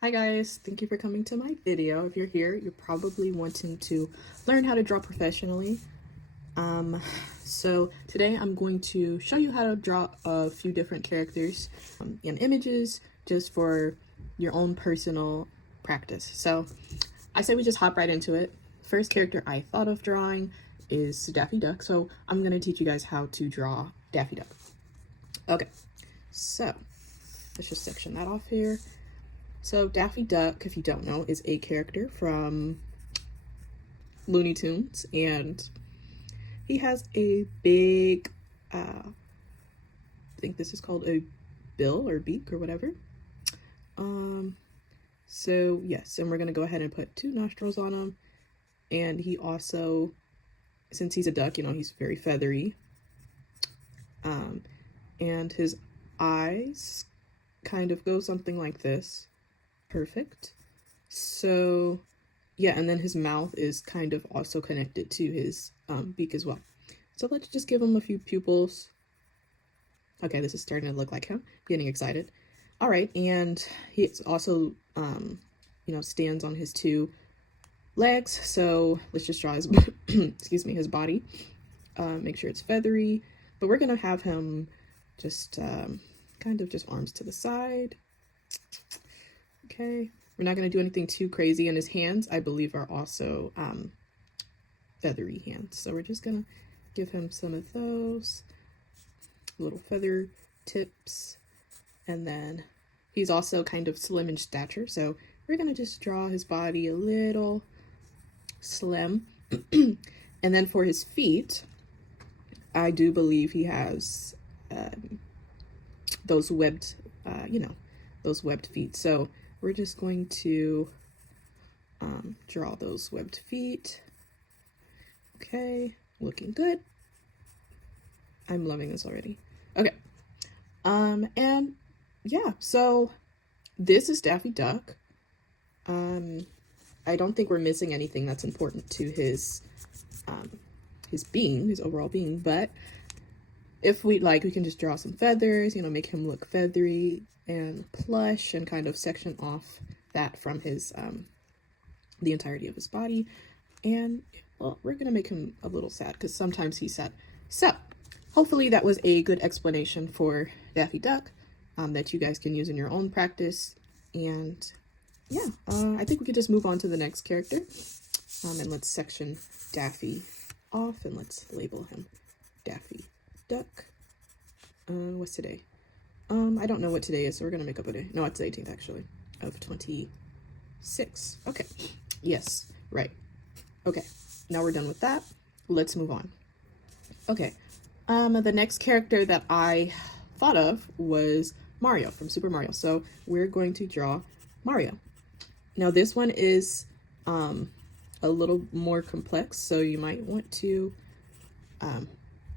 Hi guys, thank you for coming to my video. If you're here, you're probably wanting to learn how to draw professionally. Um, so today I'm going to show you how to draw a few different characters and images just for your own personal practice. So I say we just hop right into it. First character I thought of drawing is Daffy Duck, so I'm going to teach you guys how to draw Daffy Duck. Okay, so let's just section that off here. So Daffy Duck, if you don't know, is a character from Looney Tunes, and he has a big, I think this is called a bill or beak or whatever. So yes, and we're gonna go ahead and put two nostrils on him, and he also, since he's a duck, he's very feathery, and his eyes kind of go something like this. Perfect. So yeah, and then his mouth is kind of also connected to his beak as well. So let's just give him a few pupils. Okay, this is starting to look like him. Getting excited. All right, and he also, stands on his two legs. So let's just draw his, excuse me, his body. Make sure it's feathery. But we're gonna have him just kind of just arms to the side. Okay, we're not going to do anything too crazy. And his hands, I believe, are also feathery hands. So we're just going to give him some of those little feather tips. And then he's also kind of slim in stature. So we're going to just draw his body a little slim. And then for his feet, I do believe he has those webbed, those webbed feet. So we're just going to draw those webbed feet. Okay, looking good. I'm loving this already. Okay, and yeah, so this is Daffy Duck. I don't think we're missing anything that's important to his being, his overall being, but if we'd like, we can just draw some feathers, make him look feathery and plush and kind of section off that from his, the entirety of his body. And, well, we're going to make him a little sad because sometimes he's sad. So, hopefully that was a good explanation for Daffy Duck that you guys can use in your own practice. And, yeah, I think we could just move on to the next character. And let's section Daffy off and let's label him Daffy Duck. What's today? I don't know what today is, so we're gonna make up a day. No, it's the 18th actually, of 26. Okay, yes, right. Okay, now we're done with that. Let's move on. Okay, the next character that I thought of was Mario from Super Mario. So we're going to draw Mario. Now this one is a little more complex, so you might want to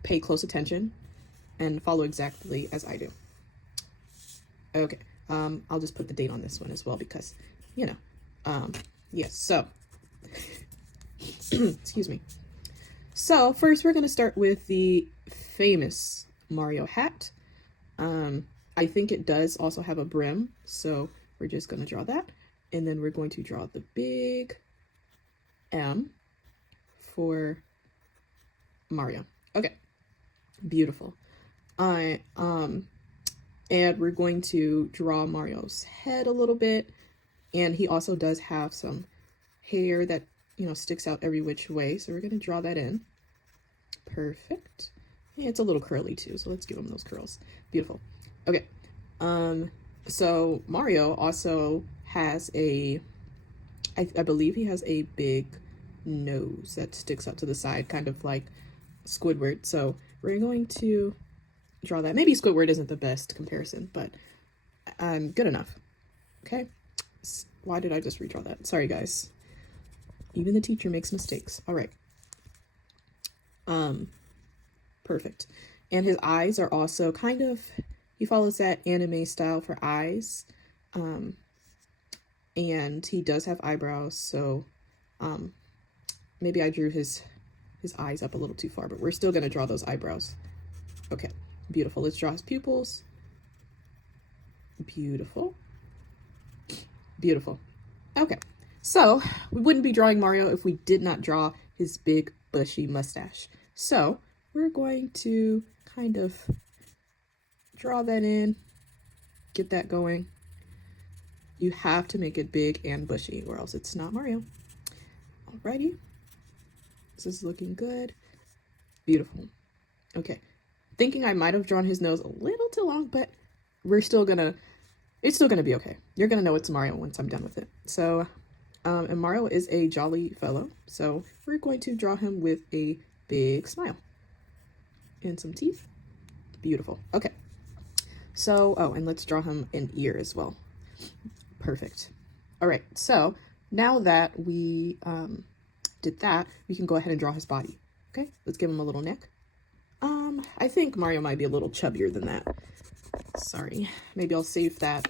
pay close attention and follow exactly as I do. Okay, I'll just put the date on this one as well because, yes, so, excuse me. So first we're going to start with the famous Mario hat. I think it does also have a brim, so we're just going to draw that. And then we're going to draw the big M for Mario. Okay, beautiful. And we're going to draw Mario's head a little bit, and he also does have some hair that sticks out every which way, so we're going to draw that in. Perfect. Yeah, it's a little curly too, so let's give him those curls. Beautiful. Okay, so Mario also has I believe he has a big nose that sticks out to the side, kind of like Squidward. So we're going to draw that. Maybe Squidward isn't the best comparison, but good enough. Okay, why did I just redraw that? Sorry guys, even the teacher makes mistakes. All right, perfect. And his eyes are also kind of, he follows that anime style for eyes, and he does have eyebrows, so maybe I drew his eyes up a little too far, but we're still going to draw those eyebrows. Okay, beautiful. Let's draw his pupils. Beautiful. Beautiful. Okay, so we wouldn't be drawing Mario if we did not draw his big bushy mustache. So we're going to kind of draw that in, get that going. You have to make it big and bushy or else it's not Mario. Alrighty, this is looking good. Beautiful. Okay, thinking I might have drawn his nose a little too long, but it's still gonna be okay. You're gonna know it's Mario once I'm done with it. So, and Mario is a jolly fellow, so we're going to draw him with a big smile and some teeth. Beautiful. Okay, so, oh, and let's draw him an ear as well. Perfect. All right, so now that we did that, we can go ahead and draw his body. Okay, let's give him a little neck. I think Mario might be a little chubbier than that. Sorry, maybe I'll save that.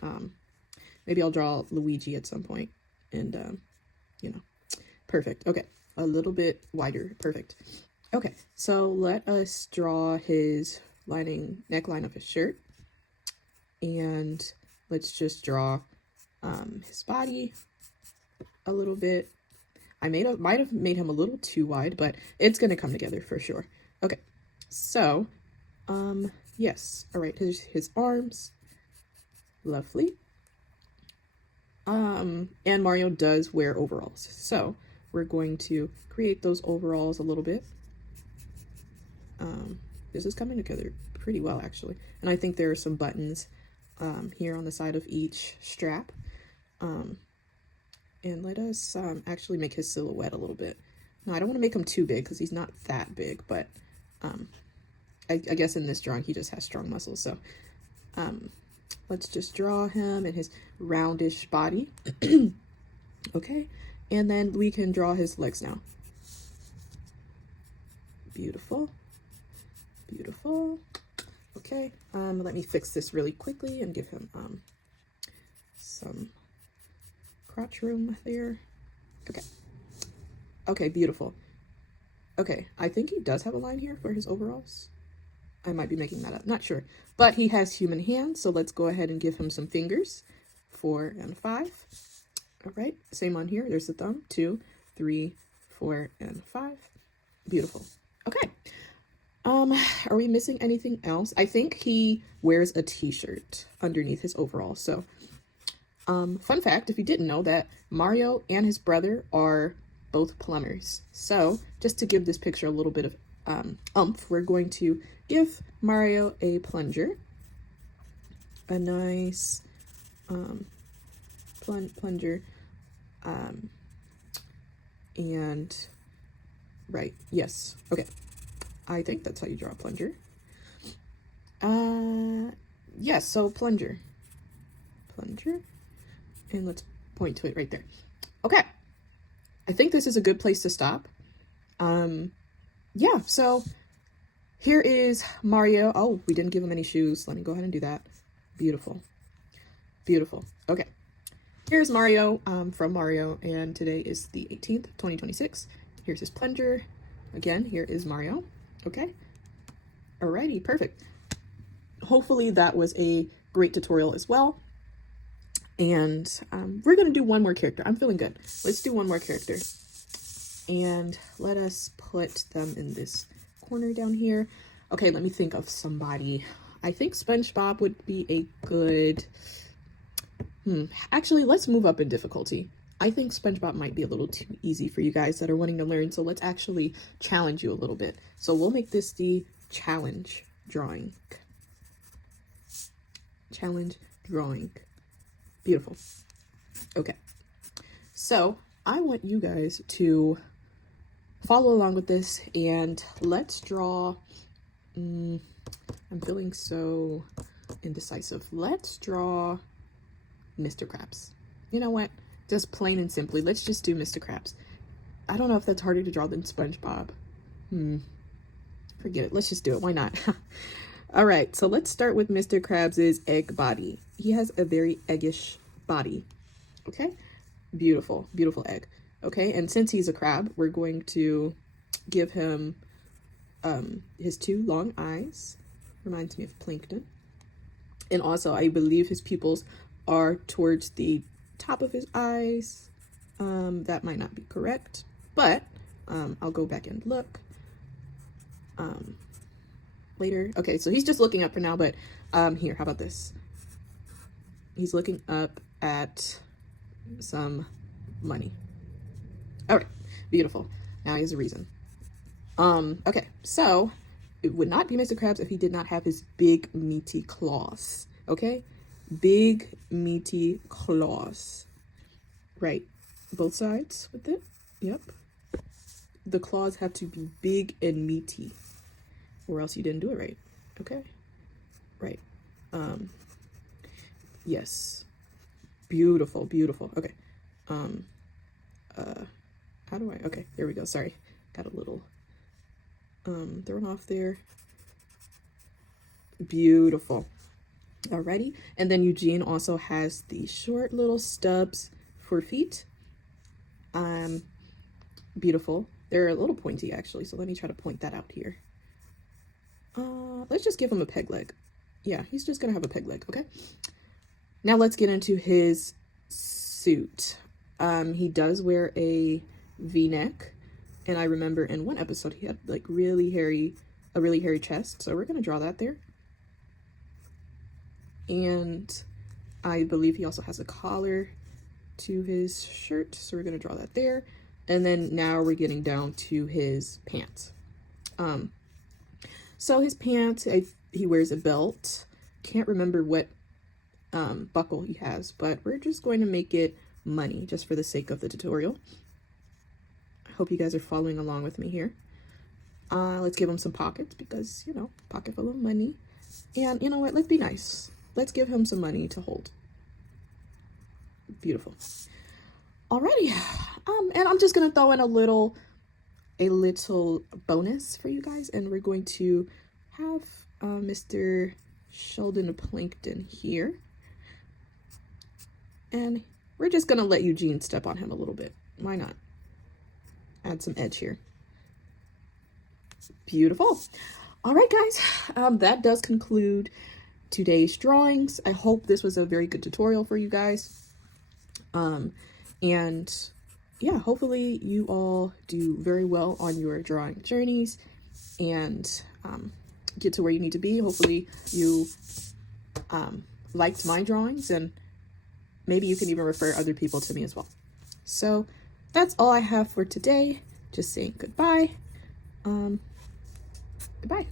Maybe I'll draw Luigi at some point, and you know, perfect. Okay, a little bit wider. Perfect. Okay, so let us draw his neckline of his shirt, and let's just draw his body a little bit. I might have made him a little too wide, but it's gonna come together for sure. Okay, so yes, all right, his arms, lovely. And Mario does wear overalls, so we're going to create those overalls a little bit. This is coming together pretty well, actually, and I think there are some buttons here on the side of each strap. And let us actually make his silhouette a little bit. No, I don't want to make him too big because he's not that big, but I guess in this drawing he just has strong muscles. So let's just draw him and his roundish body. Okay, and then we can draw his legs now. Beautiful. Beautiful. Okay, let me fix this really quickly and give him some crotch room there. Okay. Okay, beautiful. Okay, I think he does have a line here for his overalls. I might be making that up, not sure. But he has human hands, so let's go ahead and give him some fingers. 4 and 5. All right, same on here. There's the thumb. 2, 3, 4, and 5. Beautiful. Okay. Are we missing anything else? I think he wears a t-shirt underneath his overalls. So, fun fact, if you didn't know, that Mario and his brother are both plumbers. So, just to give this picture a little bit of oomph, we're going to give Mario a plunger. A nice plunger. And, right, yes, okay. I think that's how you draw a plunger. Yes, so plunger. Plunger. And let's point to it right there. Okay. I think this is a good place to stop. Yeah, so here is Mario. Oh, we didn't give him any shoes. Let me go ahead and do that. Beautiful. Beautiful. Okay. Here's Mario from Mario, and today is the 18th, 2026. Here's his plunger. Again, here is Mario. Okay. Alrighty, perfect. Hopefully that was a great tutorial as well. And we're going to do one more character. I'm feeling good. Let's do one more character. And let us put them in this corner down here. Okay, let me think of somebody. I think SpongeBob would be a good... Actually, let's move up in difficulty. I think SpongeBob might be a little too easy for you guys that are wanting to learn, so let's actually challenge you a little bit. So we'll make this the challenge drawing. Challenge drawing. Beautiful. Okay. So I want you guys to follow along with this, and let's draw... I'm feeling so indecisive. Let's draw Mr. Krabs. You know what? Just plain and simply, let's just do Mr. Krabs. I don't know if that's harder to draw than SpongeBob. Forget it. Let's just do it. Why not? All right, so let's start with Mr. Krabs' egg body. He has a very eggish body. Okay? Beautiful, beautiful egg. Okay, and since he's a crab, we're going to give him his 2 long eyes. Reminds me of plankton. And also, I believe his pupils are towards the top of his eyes. That might not be correct, but I'll go back and look later. Okay, so he's just looking up for now, but here, how about this? He's looking up at some money. All right, beautiful. Now he has a reason. Okay, so it would not be Mr. Krabs if he did not have his big meaty claws. Okay, big meaty claws. Right, both sides with it. Yep. The claws have to be big and meaty, or else you didn't do it right. Okay, right. Yes, beautiful, beautiful. Okay, how do I? Okay, there we go. Sorry, got a little thrown off there. Beautiful. Alrighty, and then Eugene also has the short little stubs for feet. Beautiful. They're a little pointy actually, so let me try to point that out here. Let's just give him a peg leg. Yeah, he's just gonna have a peg leg. Okay. Now let's get into his suit. He does wear a V-neck, and I remember in one episode he had like a really hairy chest, so we're gonna draw that there. And I believe he also has a collar to his shirt, so we're gonna draw that there. And then now we're getting down to his pants. So his pants, he wears a belt. Can't remember what buckle he has, but we're just going to make it money just for the sake of the tutorial. I hope you guys are following along with me here. Let's give him some pockets because, you know, pocket full of money. And you know what? Let's be nice. Let's give him some money to hold. Beautiful. Alrighty. And I'm just going to throw in a little bonus for you guys. And we're going to have Mr. Sheldon Plankton here. And we're just going to let Eugene step on him a little bit. Why not? Add some edge here. Beautiful. All right, guys. That does conclude today's drawings. I hope this was a very good tutorial for you guys. And yeah, hopefully you all do very well on your drawing journeys and get to where you need to be. Hopefully you liked my drawings, and maybe you can even refer other people to me as well. So that's all I have for today. Just saying goodbye. Goodbye.